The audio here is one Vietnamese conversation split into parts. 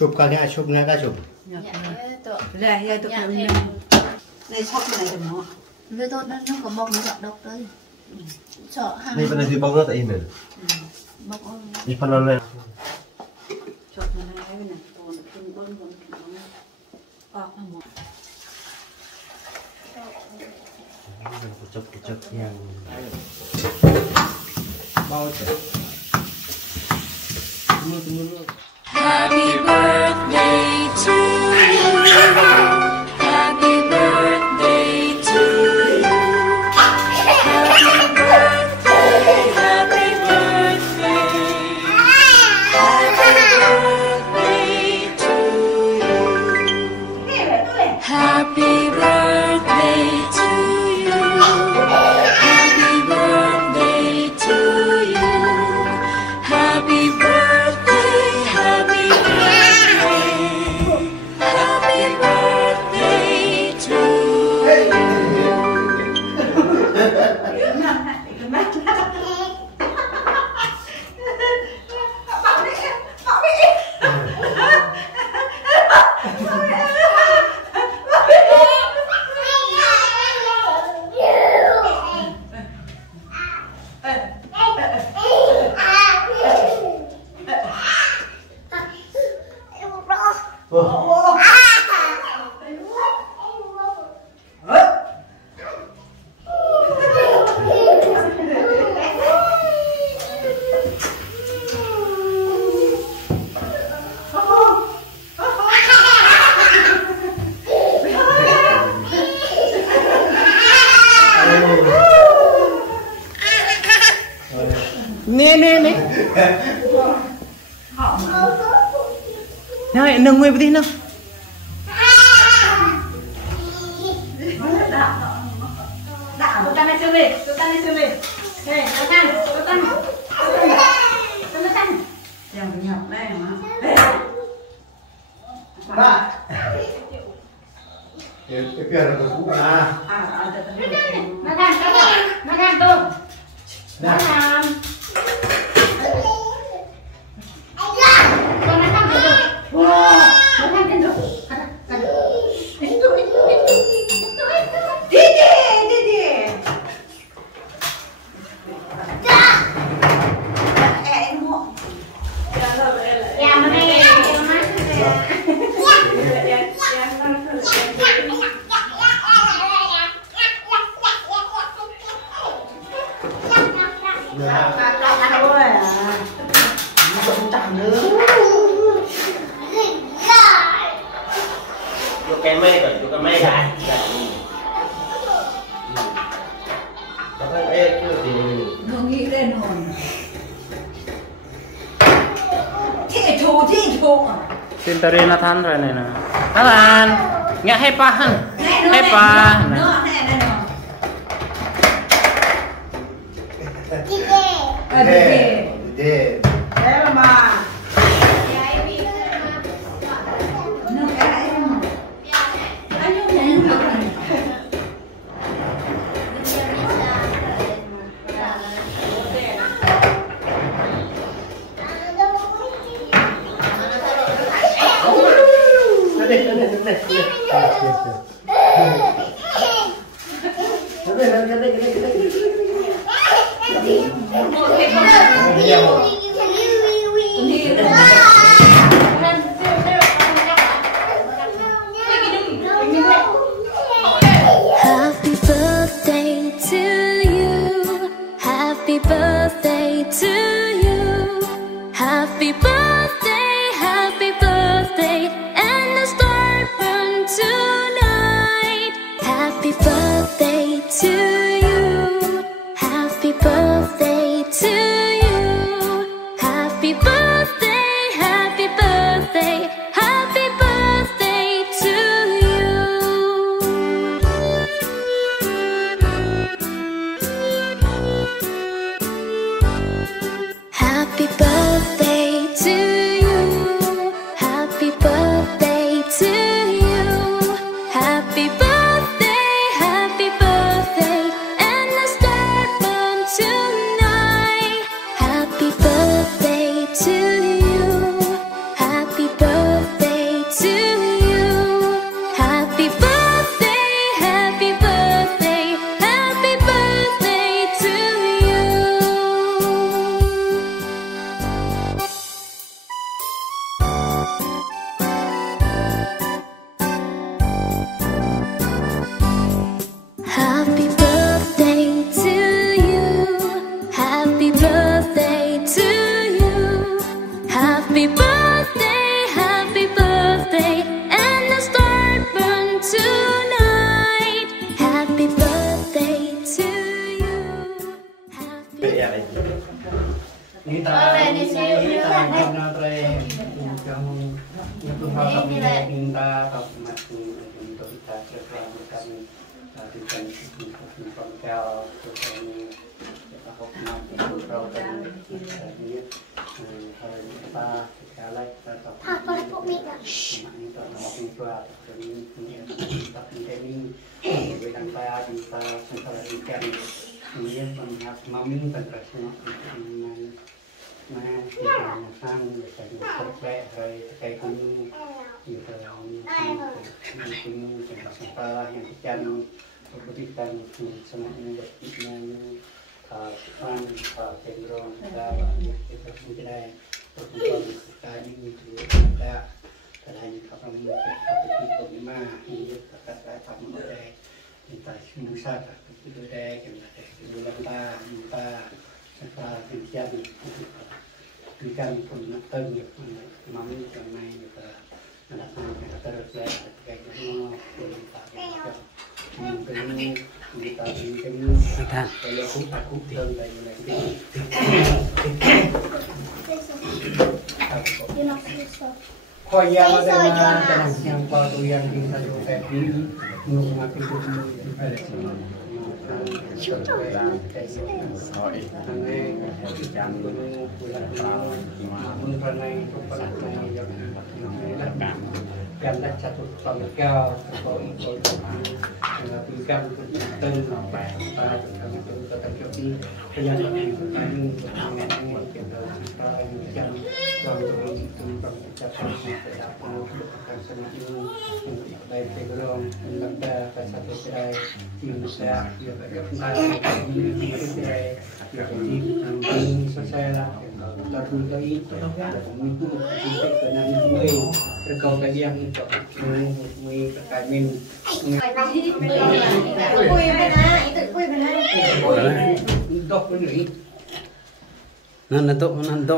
chụp cái này chụp này cái chụp Đây, đây tụi mình Đây sóc này được không? Với tôi nó có bông nó độc đấy. Sợ hàng. này bên này thì bông nó tại in này Bông. đi phân lên này Chọn này cái này, còn không bông còn bọc một. chụp nhang bao trời Happy birthday to you. Happy birthday to you. Happy birthday, happy birthday. Happy birthday to you. Happy birthday to you. Happy birthday to you. Happy birthday, happy birthday. Happy birthday to Nè Này, nâng nguyên đi nào. Tụi ta này chơi về. Đây, tụi ta. Dòng nhọc đây hả? ba cái kia là cũ à Nó than tôi. Nó làm. Con nó than cái rồi. Wow, nó than cái rồi. cái mê rồi cái mê lại cái gì Nó nghĩ lên hồn. Thị chủ. Pinterin Nathan rồi này nè. Nathan, nghe hay pa han. Hay pa. Nó nè. để Thế mà. Happy birthday to you. Happy birthday to you. Happy birthday, and the star burn tonight. Happy birthday to you. Happy birthday to you. Happy birthday, happy birthday, happy birthday to you. Happy birthday to you. Happy birthday to you. Happy birthday, and the star burn tonight. Happy birthday to you. Happy birthday. Ini tak karena tren kamu itu hal minta untuk kita kami berikan kontrol kami kita nanti kontrol dan ini hari kita sekali kita kemudian melihat mami dan rasanya nah kita sang biasanya terkait hari terkait ini kita ini sampah yang ikan berikan semua ini berikutnya pan cenderung kita menjadi perempuan tadi itu ada hanya kapal itu lima ini kata kamu ada kita susah itu deh kita minta setelah kerja berikan penonton mami karena kita melakukan terus kayak semua kita kalau aku dan lain-lain kau yang ada yang baru yang kita coba ini mengaku gambar satu tongkol berikan penonton nanti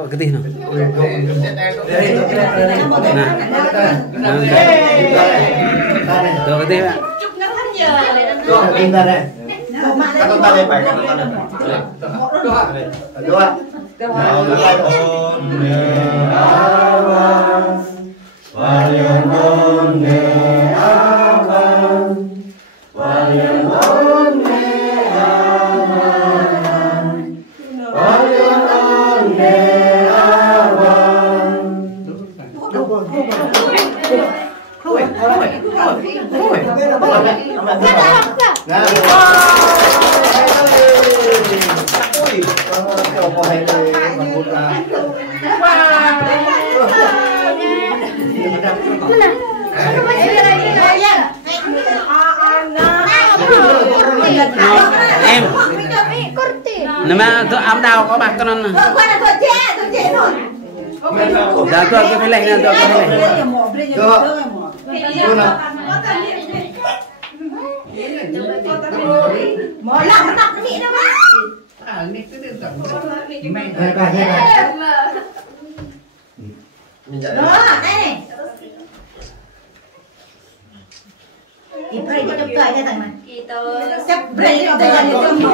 ketih no. Tuh ketih pak. Tuh pintar deh. Kata tadi pak, kata tadi. Dua. Em nama tu am đào có bạc con non dah tu aku pilih dah tu aku pilih mau lah nak ni nama ini tu dia tak Ipray kita buka aja teman. Kita separate kita jadi jumbo.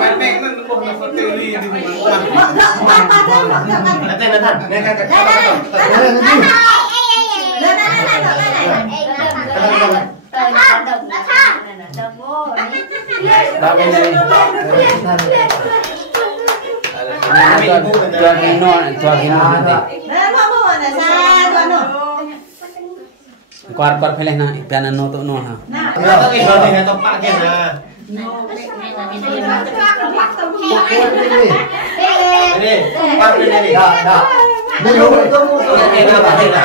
Kuar pilih na pianan no tu no ha. Nah, itu ini topak ke na. Ini, pak ini.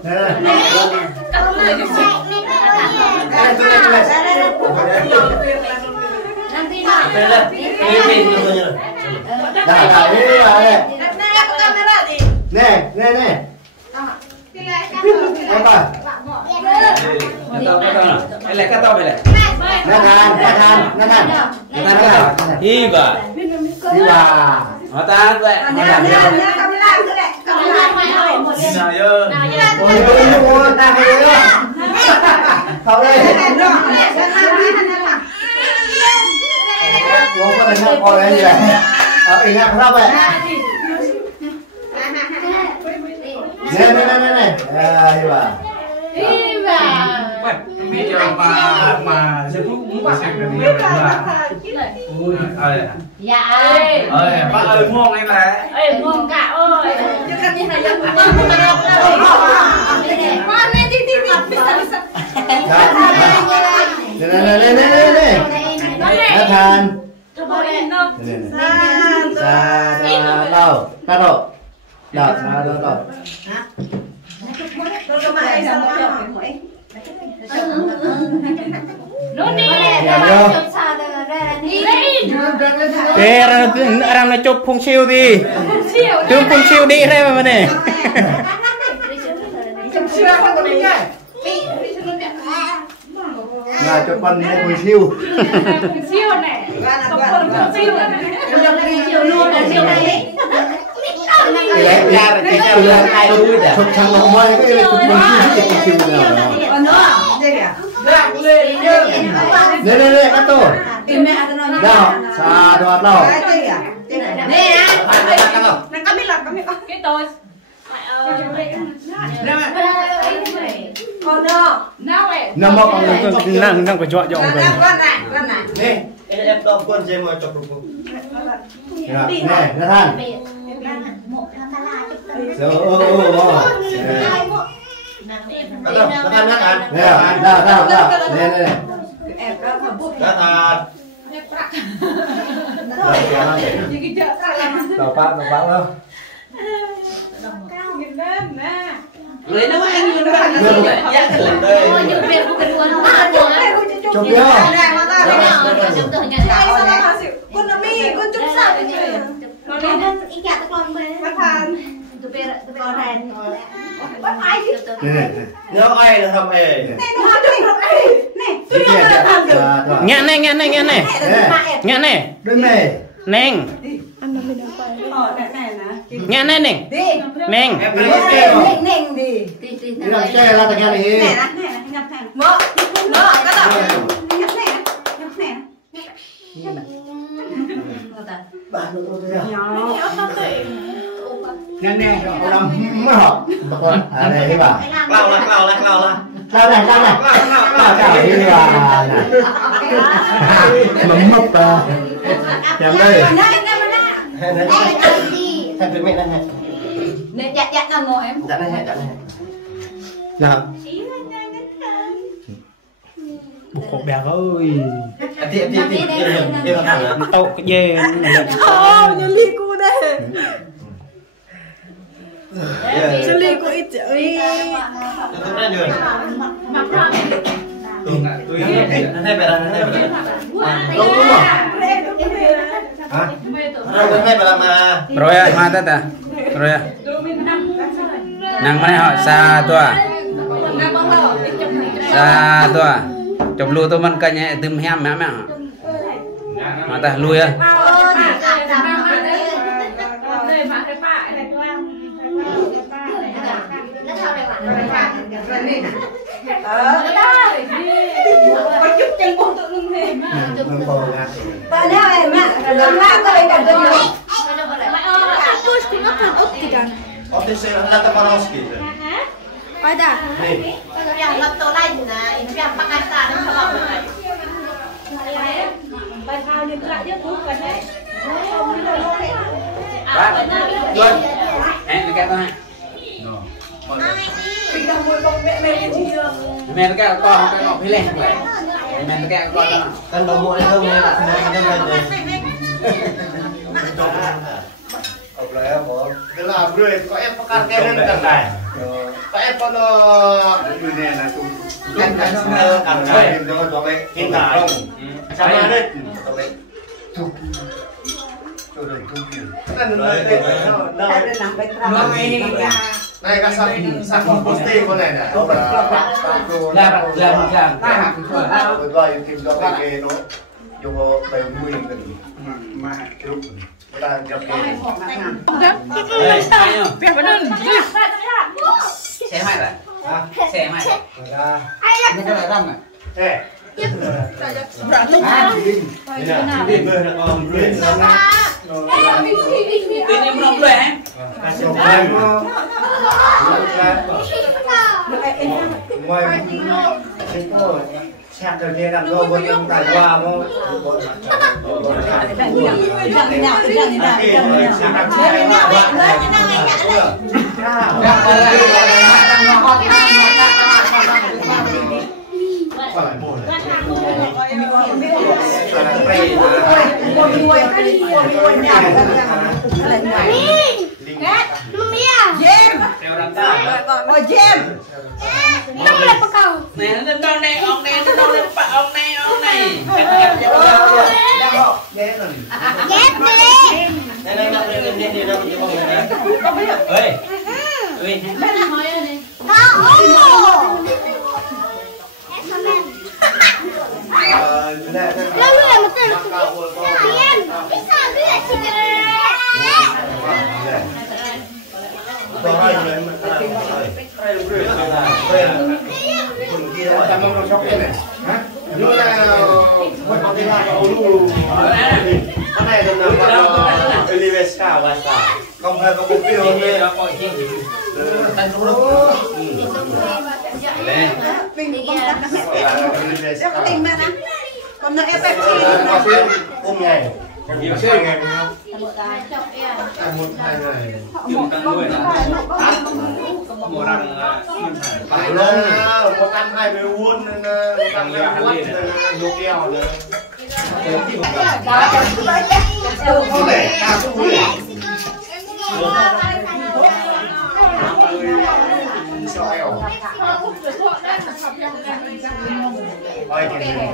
Dah. Ini Iba. Mata gue. Gua pada ngakol aja. Ingat kenapa ya? Nih. Ya, Iba. Bây giờ mà sẽ phút muốn bắt hàng được nhiều là ui Dạ. bác ơi muông em là Muông cả ơi. Chứ cần như này dân Con lên đi. Nih. Nathan. Taruh. Orang nak cop phung siêu đi. Tương phung siêu đi đây mà này. Nah, coba nih pun siu. siêu này. Siêu luôn là siêu này. Chụp thằng nó mới cái chụp mình siêu nào. Còn nữa, đây kìa. Nè, cắt tổ. Tìm mẹ tao nói như Nào, xa đoạt nào. Nè, nó có biết là cái tôi. Còn nữa, nào vậy? Nằm bọc Năng phải chọn vậy. Con này. Nè, em đọc quân xem mà chụp được. Nè, Nathan. Nathan nhắc ăn. Nè. Em đã thầm bút. Nathan. Những cái chợ ra làm. Đọc bác đâu. Lấy nó ăn như nó ăn gì vậy? Ôi, những việc của mình luôn. Chụp nhá. Con nó mi, con chụp sao vậy? Ý cả con bên. Bắt than. Tụi con này. Bắt ai chứ? Nếu ai là thầm ai. Này, nó đừng học ai. Này, tôi đâu là thằng được. Nghe này. Nghe này. Đứng này. Neng. Này nè. Nghe này Neng. Đi. Neng. Neng đi. Đi làm xe ra tầng nhà này. Nè, nhập này. Vợ, nó cái đó. Nhập này. Bà nó tôi à. nè Ông làm mới học. Bà con. Đây cái bà. Lao này. Chào đi bà này. Mắm mốc à. Chào đây. Thay với mẹ đây này. Nè, dặn nào ngồi em. Dặn này. Nào. Cột bèo ơi. Đi vào thẳng hả? Tao cái dê. Như ly cu đây. Chứ ly cu ít chữ. Tôi đã được. Tôi thay về đây. Đâu đúng không? Hả? Đâu thay về làm mà. Rồi à, mata ta. Rồi à. Nang mana họ sa tua. Sa tua. Chụp lưu tôi mình coi nhẹ tùm hem mẹ. Mata lui à. Có chút chân con tự lưng thêm. Mừng bầu nha. Ta nào em ạ, làm la có đây cả tôi nhớ. Officer Nata Marowski. Coi đã. Nih. Yang laptop lain nah, ini yang pakatan kalau begitu. Bài thao liền lại tiếp tục cái đấy. Luôn. Em cái con. Vì đồng mùi con mẹ mẹ gì chưa? Mẹ cái con cái ngọc lên vậy. Mẹ cái con đó. Kan đầu muội không nghe là không nghe đây. Học lại em có. Cái là người có em pakai keren kan này. Các em con người này là chung kan kan kan cho bé hiện tại. Sama đấy. Chụp. Cho được chụp gì. Kan nơi đây nó làm bài thao. này các sản phẩm posti con này nè. Làm. Rồi gọi tìm cho cái nó dùng bài mùi gần mà lúc người ta nhập cái Việc vẫn đơn. Xe hai lại. Xe hai. nó có lại răng này. Ini belum boleh. Chắc là thế làm đâu vẫn đang tài qua mà Đâu lại bắt cầu. Nè lên đâu này, ông này, lên đâu lên ông này, ông này. Dép đi. Đây đây đây đâu chứ không này. Ơi. Ơi. Lâu rồi một tên. Em. Cái sao biết là chị. Tama mo shock yan eh. Ha? Ano na mo pagkila ka ulo. Ano yan na Eliwes ka basta. Kung ka kupio ni ako hindi. Tanuro. Eliwes ka. Còn nó ép Ngày. Nhiều xe ngày không? Một hai ngày. Một răng Phải luôn, một ăn hai mươi won nên tăng lên quất nên vô keo nữa. Không để, ta không để. Cho eo. Ôi, cái này.